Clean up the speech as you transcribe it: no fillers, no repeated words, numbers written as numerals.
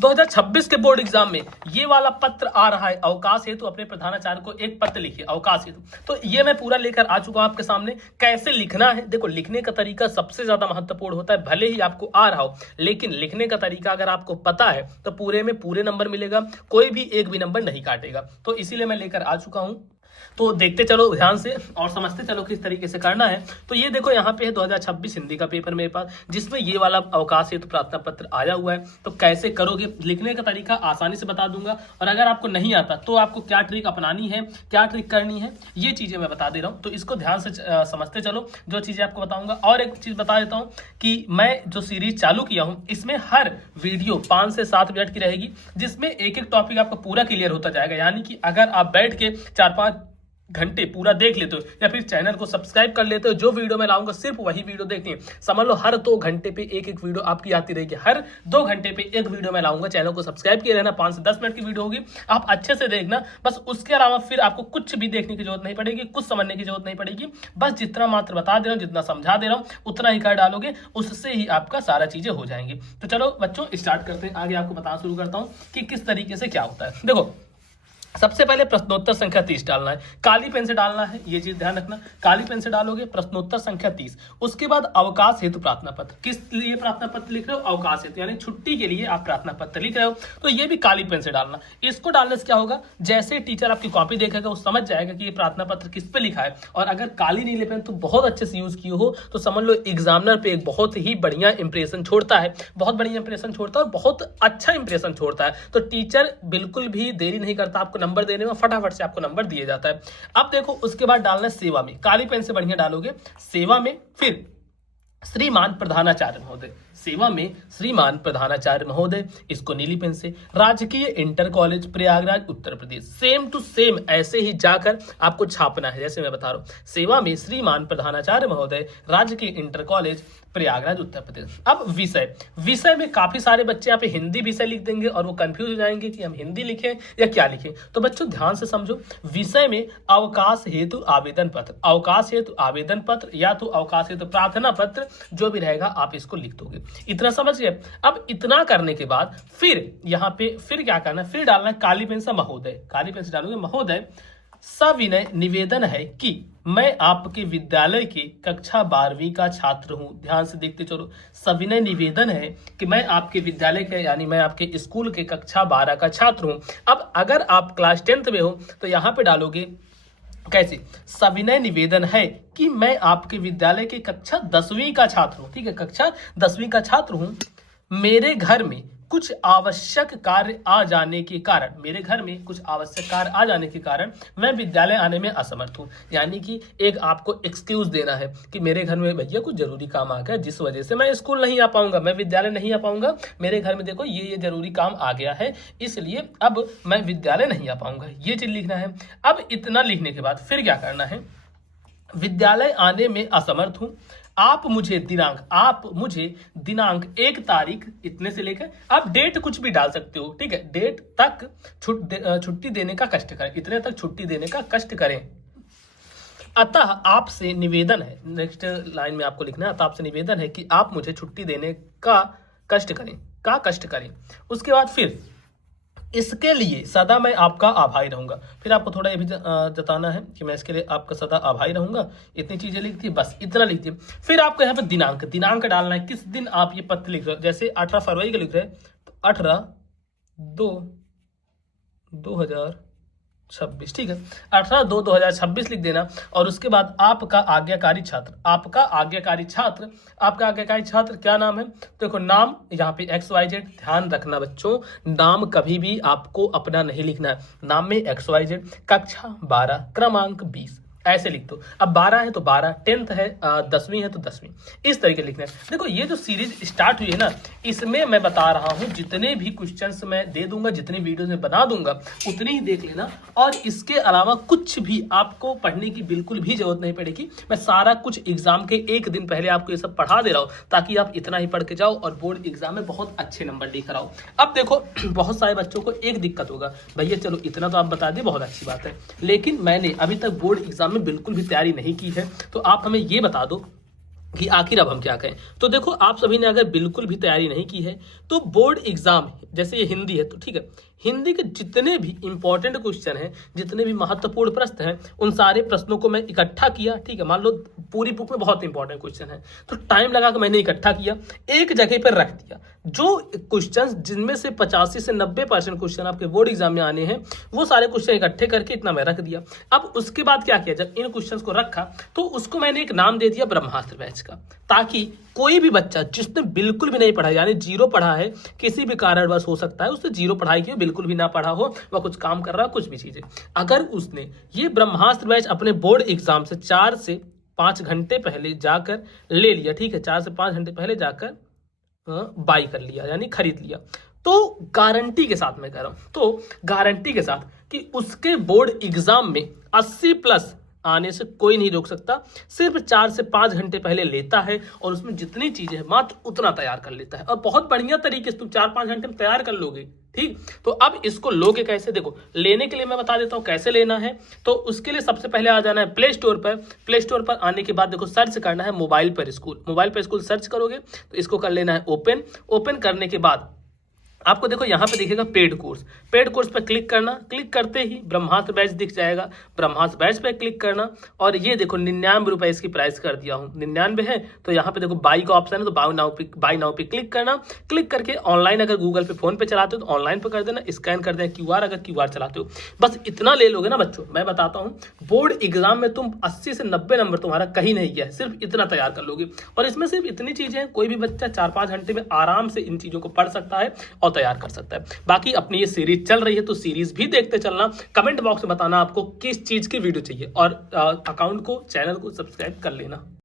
2026 के board exam में ये वाला पत्र आ रहा है, अवकाश हेतु अपने प्रधानाचार्य को एक पत्र लिखिए अवकाश हेतु। तो ये मैं पूरा लेकर आ चुका हूं आपके सामने। कैसे लिखना है, देखो लिखने का तरीका सबसे ज्यादा महत्वपूर्ण होता है। भले ही आपको आ रहा हो, लेकिन लिखने का तरीका अगर आपको पता है तो पूरे में पूरे नंबर मिलेगा, कोई भी एक भी नंबर नहीं काटेगा। तो इसीलिए मैं लेकर आ चुका हूं। तो देखते चलो ध्यान से और समझते चलो किस तरीके से करना है। तो ये देखो यहाँ पे है 2026 हिंदी का पेपर मेरे पास, जिसमें ये वाला अवकाश हेतु प्रार्थना पत्र आया हुआ है। तो कैसे करोगे, लिखने का तरीका आसानी से बता दूंगा, और अगर आपको नहीं आता तो आपको क्या ट्रिक अपनानी है, क्या ट्रिक करनी है, ये चीजें मैं बता दे रहा हूँ। तो इसको ध्यान से समझते चलो, जो चीजें आपको बताऊंगा। और एक चीज बता देता हूँ कि मैं जो सीरीज चालू किया हूँ, इसमें हर वीडियो 5 से 7 मिनट की रहेगी, जिसमें एक एक टॉपिक आपको पूरा क्लियर होता जाएगा। यानी कि अगर आप बैठ के 4-5 घंटे पूरा देख लेते हो, या फिर चैनल को सब्सक्राइब कर लेते हो, जो वीडियो मैं लाऊंगा सिर्फ वही वीडियो देखनी है। समझ लो हर 2 घंटे पे एक एक वीडियो आपकी आती रहेगी, हर 2 घंटे पे एक वीडियो मैं लाऊंगा। चैनल को सब्सक्राइब किए रहना, 5 से 10 मिनट की वीडियो होगी, आप अच्छे से देखना बस। उसके अलावा फिर आपको कुछ भी देखने की जरूरत नहीं पड़ेगी, कुछ समझने की जरूरत नहीं पड़ेगी। बस जितना मात्र बता दे रहा हूँ, जितना समझा दे रहा हूँ, उतना ही कर डालोगे, उससे ही आपका सारा चीजें हो जाएंगी। तो चलो बच्चों स्टार्ट करते हैं। आगे आपको बताना शुरू करता हूँ कि किस तरीके से क्या होता है। देखो सबसे पहले प्रश्नोत्तर संख्या 30 डालना है, काली पेन से डालना है, ये चीज ध्यान रखना। काली पेन से डालोगे प्रश्नोत्तर संख्या 30। उसके बाद अवकाश हेतु प्रार्थना पत्र, किस लिए प्रार्थना पत्र लिख रहे हो, अवकाश हेतु यानी छुट्टी के लिए आप प्रार्थना पत्र लिख रहे हो, तो ये भी काली पेन से डालना। इसको डालने से क्या होगा, जैसे टीचर आपकी कॉपी देखेगा वो समझ जाएगा कि ये प्रार्थना पत्र किस पे लिखा है। और अगर काली नीले पेन तो बहुत अच्छे से यूज किए हो तो समझ लो एग्जामिनर पे एक बहुत ही बढ़िया इंप्रेशन छोड़ता है, बहुत बढ़िया इंप्रेशन छोड़ता है और बहुत अच्छा इंप्रेशन छोड़ता है। तो टीचर बिल्कुल भी देरी नहीं करता, आपको नंबर देने में फटाफट से आपको नंबर दिया जाता है। अब देखो उसके बाद डालना है सेवा में, काली पेन से बढ़िया डालोगे सेवा में। फिर श्रीमान प्रधानाचार्य महोदय, सेवा में श्रीमान प्रधानाचार्य महोदय, इसको नीली पेन से। राजकीय inter college Prayagraj Uttar Pradesh, same to same ऐसे ही जाकर आपको छापना है जैसे मैं बता रहा हूं। सेवा में श्रीमान प्रधानाचार्य महोदय, राजकीय इंटर कॉलेज प्रयागराज उत्तर प्रदेश। अब विषय, विषय में काफी सारे बच्चे यहाँ पे हिंदी विषय लिख देंगे और वो कंफ्यूज हो जाएंगे कि हम हिंदी लिखें या क्या लिखें। तो बच्चों ध्यान से समझो, विषय में अवकाश हेतु आवेदन पत्र, अवकाश हेतु आवेदन पत्र या तो अवकाश हेतु प्रार्थना पत्र, जो भी रहेगा आप इसको लिख दोगे। इतना समझ गए। अब इतना करने के बाद फिर यहाँ पे फिर क्या करना है, फिर डालना है काली पेन से महोदय, काली पेन से डालोगे महोदय, सविनय निवेदन है कि मैं आपके विद्यालय की कक्षा 12वीं का छात्र हूं। ध्यान से देखते चलो, सविनय निवेदन है कि मैं आपके विद्यालय के यानी मैं आपके स्कूल के कक्षा 12 का छात्र हूं। अब अगर आप क्लास 10th में हो तो यहाँ पे डालोगे कैसे, सविनय निवेदन है कि मैं आपके विद्यालय के कक्षा 10वीं का छात्र हूं। ठीक है, कक्षा 10वीं का छात्र हूं। मेरे घर में कुछ आवश्यक कार्य आ जाने के कारण, मेरे घर में कुछ आवश्यक कार्य आ जाने के कारण मैं विद्यालय आने में असमर्थ हूं। यानी कि एक आपको एक्सक्यूज देना है कि मेरे घर में भैया कुछ जरूरी काम आ गया जिस वजह से मैं स्कूल नहीं आ पाऊंगा, मैं विद्यालय नहीं आ पाऊंगा, मेरे घर में देखो ये जरूरी काम आ गया है, इसलिए अब मैं विद्यालय नहीं आ पाऊंगा, ये चीज लिखना है। अब इतना लिखने के बाद फिर क्या करना है, विद्यालय आने में असमर्थ हूं, आप मुझे दिनांक 1 तारीख इतने से लेकर आप डेट कुछ भी डाल सकते हो। ठीक है, डेट तक छुट्टी देने का कष्ट करें, इतने तक छुट्टी देने का कष्ट करें। अतः आपसे निवेदन है, नेक्स्ट लाइन में आपको लिखना है, अतः आपसे निवेदन है कि आप मुझे छुट्टी देने का कष्ट करें। उसके बाद फिर इसके लिए सदा मैं आपका आभारी रहूंगा। फिर आपको थोड़ा ये भी जताना है कि मैं इसके लिए आपका सदा आभारी रहूंगा। इतनी चीजें लिख दी, बस इतना लिख दिए। फिर आपको यहाँ पे दिनांक डालना है, किस दिन आप ये पत्र लिख रहे हो। जैसे 18 फरवरी का लिख रहे हैं तो 18/2/2026, ठीक है, 18/2/2026 लिख देना। और उसके बाद आपका आज्ञाकारी छात्र क्या नाम है, देखो नाम यहाँ पे XYZ। ध्यान रखना बच्चों, नाम कभी भी आपको अपना नहीं लिखना है, नाम में XYZ, कक्षा 12 क्रमांक 20 ऐसे लिख दो। अब 12 है तो 12, 10th है 10वीं है तो 10वीं, इस तरीके लिखना है। देखो ये जो सीरीज स्टार्ट हुई है ना, इसमें मैं बता रहा हूं जितने भी क्वेश्चंस मैं दे दूंगा, जितने वीडियोस में बना दूंगा उतनी ही देख लेना, और इसके अलावा कुछ भी आपको पढ़ने की बिल्कुल भी जरूरत नहीं पड़ेगी। मैं सारा कुछ एग्जाम के एक दिन पहले आपको ये सब पढ़ा दे रहा हूँ ताकि आप इतना ही पढ़ के जाओ और बोर्ड एग्जाम में बहुत अच्छे नंबर लेकर आओ। अब देखो बहुत सारे बच्चों को एक दिक्कत होगा, भैया चलो इतना तो आप बता दें, बहुत अच्छी बात है, लेकिन मैंने अभी तक बोर्ड एग्जाम में बिल्कुल भी तैयारी नहीं की है, तो आप हमें ये बता दो कि आखिर अब हम क्या कहें। तो देखो, आप सभी ने अगर बिल्कुल भी तैयारी नहीं की है तो बोर्ड एग्जाम, जैसे ये हिंदी है तो ठीक है, हिंदी के जितने भी इंपॉर्टेंट क्वेश्चन हैं, जितने भी महत्वपूर्ण प्रश्न हैं, उन सारे प्रश्नों को मैं इकट्ठा किया। ठीक है, मान लो पूरी बुक में बहुत इंपॉर्टेंट क्वेश्चन है तो टाइम लगा कर मैंने इकट्ठा किया, एक जगह पर रख दिया। जो क्वेश्चन जिनमें से 85 से 90% क्वेश्चन आपके बोर्ड एग्जाम में आने हैं, वो सारे क्वेश्चन इकट्ठे करके इतना मैं रख दिया। अब उसके बाद क्या किया, जब इन क्वेश्चंस को रखा तो उसको मैंने एक नाम दे दिया ब्रह्मास्त्र बैच का, ताकि कोई भी बच्चा जिसने बिल्कुल भी नहीं पढ़ा, यानी जीरो पढ़ा है, किसी भी कारणवश हो सकता है उसने जीरो पढ़ाई की हो, बिल्कुल भी ना पढ़ा हो, वह कुछ काम कर रहा हो, कुछ भी चीजें, अगर उसने ये ब्रह्मास्त्र बैच अपने बोर्ड एग्जाम से 4 से 5 घंटे पहले जाकर ले लिया, ठीक है, 4 से 5 घंटे पहले जाकर बाई कर लिया, यानी खरीद लिया, तो गारंटी के साथ मैं कह रहा हूं, तो गारंटी के साथ कि उसके बोर्ड एग्जाम में 80 प्लस आने से कोई नहीं रोक सकता। सिर्फ 4 से 5 घंटे पहले लेता है और उसमें जितनी चीजें हैं मात्र उतना तैयार कर लेता है, और बहुत बढ़िया तरीके से तुम 4-5 घंटे में तैयार कर लोगे। ठीक, तो अब इसको लोगे कैसे, देखो लेने के लिए मैं बता देता हूं कैसे लेना है। तो उसके लिए सबसे पहले आ जाना है प्ले स्टोर पर। प्ले स्टोर पर आने के बाद देखो सर्च करना है मोबाइल पर स्कूल। मोबाइल पर स्कूल सर्च करोगे तो इसको कर लेना है ओपन। ओपन करने के बाद आपको देखो यहाँ पे दिखेगा पेड कोर्स। पेड कोर्स पर क्लिक करना, क्लिक करते ही ब्रह्मास्त्र बैच दिख जाएगा। ब्रह्मास्त्र बैच पे क्लिक करना और ये देखो 99 रुपए इसकी प्राइस कर दिया हूँ, 99 है। तो यहाँ पे देखो बाई का ऑप्शन है, तो बाई नाउ पे क्लिक करना। क्लिक करके ऑनलाइन अगर गूगल पे फोन पे चलाते हो तो ऑनलाइन पे कर देना, स्कैन कर देना QR, अगर QR चलाते हो। बस इतना ले लोगे ना बच्चों, मैं बताता हूँ बोर्ड एग्जाम में तुम 80 से 90 नंबर तुम्हारा कहीं नहीं गया है, सिर्फ इतना तैयार कर लोगे। और इसमें सिर्फ इतनी चीजें हैं, कोई भी बच्चा 4-5 घंटे में आराम से इन चीजों को पढ़ सकता है और तैयार कर सकता है। बाकी अपनी ये सीरीज चल रही है तो सीरीज भी देखते चलना। कमेंट बॉक्स में बताना आपको किस चीज की वीडियो चाहिए, और अकाउंट को, चैनल को सब्सक्राइब कर लेना।